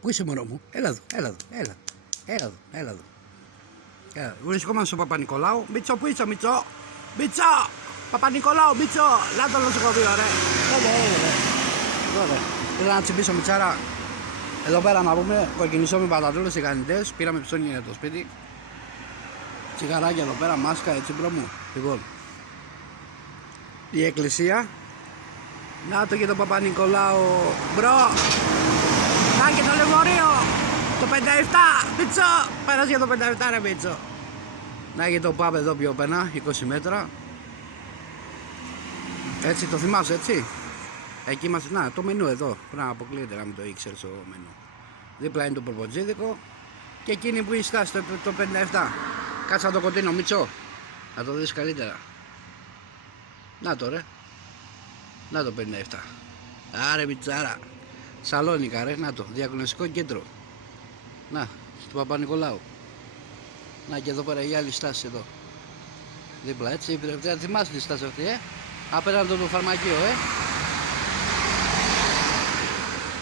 Πού είσαι μωρό μου? Έλα εδώ, έλα εδώ. Βρισκόμαστε στο Παπα-Νικολάου. Μίτσο, πού είσαι Μίτσο? Μίτσο! Παπα-Νικολάου, Μίτσο! Λάτε το νοσοκομείο, ρε. Ήθελα να τσιμπήσω Μιτσάρα. Εδώ πέρα να πούμε, κοκκινισό με πατατούλες τηγανιτές. Πήραμε ψώνια για το σπίτι. Τσιγαράκια εδώ πέρα, μάσκα, έτσι μπρο μου. Λοιπόν, η εκκλησία. Να το και το Παπα-Νικολάου. Μπρο! Να και το λεωφορείο! Το 57! Μίτσο! Πέρασε για το 57 ρε Μίτσο! Να και το pub εδώ πιο πένα, 20 μέτρα. Έτσι το θυμάσαι, έτσι. Εκεί είμαστε, να το μενού εδώ. Πρέπει να αποκλείεται να μην το ήξερες το μενού. Δίπλα είναι το προποτζίδικο. Και εκείνη που είναι στάση το 57. Κάτσε να το κοντίνω Μίτσο. Να το δεις καλύτερα. Να το ρε. Να το 57. Άρε Μιτσάρα. Σαλόνικα ρε, να το, διακονιστικό κέντρο. Να, του Παπα-Νικολάου. Να και εδώ πέρα η άλλη στάση εδώ. Δίπλα έτσι, θυμάσαι τη στάση αυτή, απέναντι το φαρμακείο,